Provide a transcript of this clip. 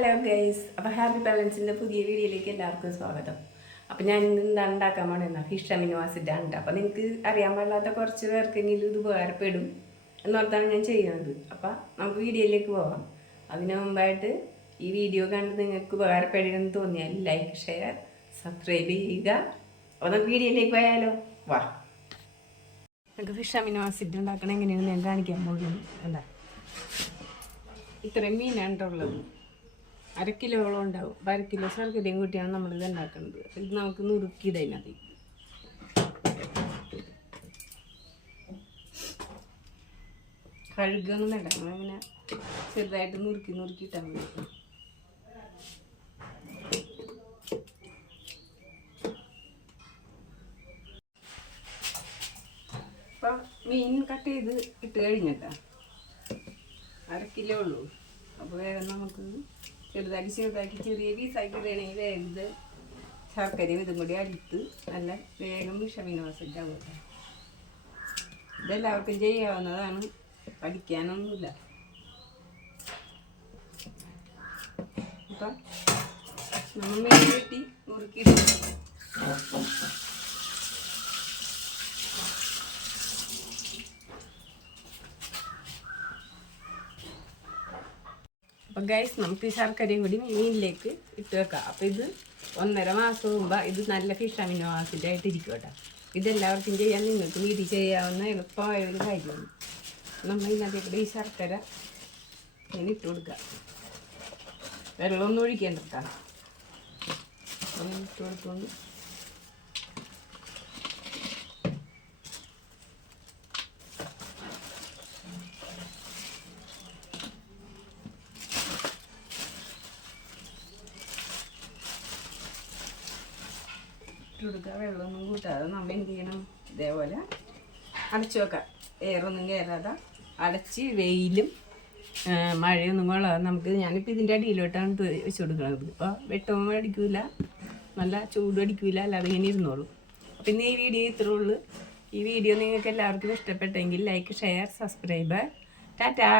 Hello guys അപ്പോൾ happy ബാലൻസിന്റെ പുതിയ വീഡിയോയിലേക്ക് എല്ലാവർക്കും സ്വാഗതം. അപ്പോൾ ഞാൻ ഇന്ന് ഉണ്ടാക്കാൻ പോകണമെന്നാണ് ഫിഷ് അമിനോ ആസിഡ് ഉണ്ട് അപ്പോൾ നിങ്ങൾക്ക് അറിയാൻ പാടില്ലാത്ത കുറച്ച് പേർക്കെങ്കിലും ഇത് ഉപകാരപ്പെടും എന്നോർത്താണ് ഞാൻ ചെയ്യുന്നത്. അപ്പോൾ നമുക്ക് വീഡിയോയിലേക്ക് പോവാം. അതിനു മുമ്പായിട്ട് ഈ വീഡിയോ കണ്ട് നിങ്ങൾക്ക് ഉപകാരപ്പെടുകയെന്ന് തോന്നിയാൽ ലൈക്ക് ഷെയർ സബ്സ്ക്രൈബ് ചെയ്യുക. അപ്പോൾ നമുക്ക് വീഡിയോയിലേക്ക് പോയാലോ? വാ. നമുക്ക് ഫിഷ് അമിനോ ആസിഡ് ഉണ്ടാക്കണം എങ്ങനെയാണ് ഞാൻ കാണിക്കാൻ പോകുന്നത് എന്താ ഇത്രയും മീനാണ് ഉള്ളത് അര കിലോളം ഉണ്ടാവും. അപ്പം അര കിലോ ശർക്കരയും കൂട്ടിയാണ് നമ്മളിത് ഉണ്ടാക്കുന്നത്. ഇത് നമുക്ക് നുറുക്കി ഇതിനകത്ത് കഴുകൊന്നും വേണ്ട. നമ്മളിങ്ങനെ ചെറുതായിട്ട് നുറുക്കി നുറുക്കിയിട്ടാൽ മതി. മീൻ കട്ട് ചെയ്ത് ഇട്ട് കഴിഞ്ഞിട്ടാ. അര കിലോ ഉള്ളൂ. അപ്പോൾ വേഗം നമുക്ക് ചെറുതാക്കി ചെറുതാക്കി ചെറിയ പീസാക്കി വേണമെങ്കിൽ വേഗം ഇത് ശർക്കരയും ഇതും കൂടി അരിത്ത് നല്ല വേഗം വിഷമിനോസിറ്റാവും ഇതെല്ലാവർക്കും ചെയ്യാവുന്നതാണ്. പഠിക്കാനൊന്നുമില്ല. അപ്പം നമ്മൾ മെയിൻ വെട്ടി നുറുക്കിയിട്ട് അപ്പം ഗൈസ് നമുക്ക് ഈ ശർക്കരയും കൂടി മീനിലേക്ക് ഇട്ട് വെക്കാം. അപ്പം ഇത് ഒന്നര മാസം മുമ്പ് ഇത് നല്ല ഫിഷ് അമിനോ ആസിഡ് ആയിട്ട് ഇരിക്കും കേട്ടോ. ഇതെല്ലാവർക്കും ചെയ്യാൻ നിങ്ങൾക്ക് വീട്ടിൽ ചെയ്യാവുന്ന എളുപ്പമായ ഒരു കാര്യമാണ്. നമ്മൾ ഇന്നത്തെ കൂടി ഈ ശർക്കര ഇങ്ങനെ ഇട്ട് കൊടുക്കുക വെള്ളമൊന്നും ഒഴിക്കേണ്ട കേട്ടോ. ഇട്ട് കൊടുത്തോണ്ട് ഇട്ട് വെള്ളമൊന്നും കൂട്ടാതെ നമ്മൾ എന്ത് ചെയ്യണം? ഇതേപോലെ അടച്ചു വെക്കാം. എയറൊന്നും കയറാതെ അടച്ച് വെയിലും മഴയൊന്നും കൊള്ളാതെ നമുക്ക് ഞാനിപ്പോൾ ഇതിന്റെ അടിയിലോട്ടാണ് വെച്ച് കൊടുക്കുന്നത്. ഇപ്പോൾ വെട്ടവും അടിക്കൂല നല്ല ചൂടും അടിക്കൂല അല്ലാതെ ഇങ്ങനെ ഇരുന്നോളൂ. അപ്പോൾ ഇന്ന് ഈ വീഡിയോ ഇത്രേ ഉള്ളൂ. ഈ വീഡിയോ നിങ്ങൾക്ക് എല്ലാവർക്കും ഇഷ്ടപ്പെട്ടെങ്കിൽ ലൈക്ക് ഷെയർ സബ്സ്ക്രൈബ് ടാറ്റാ!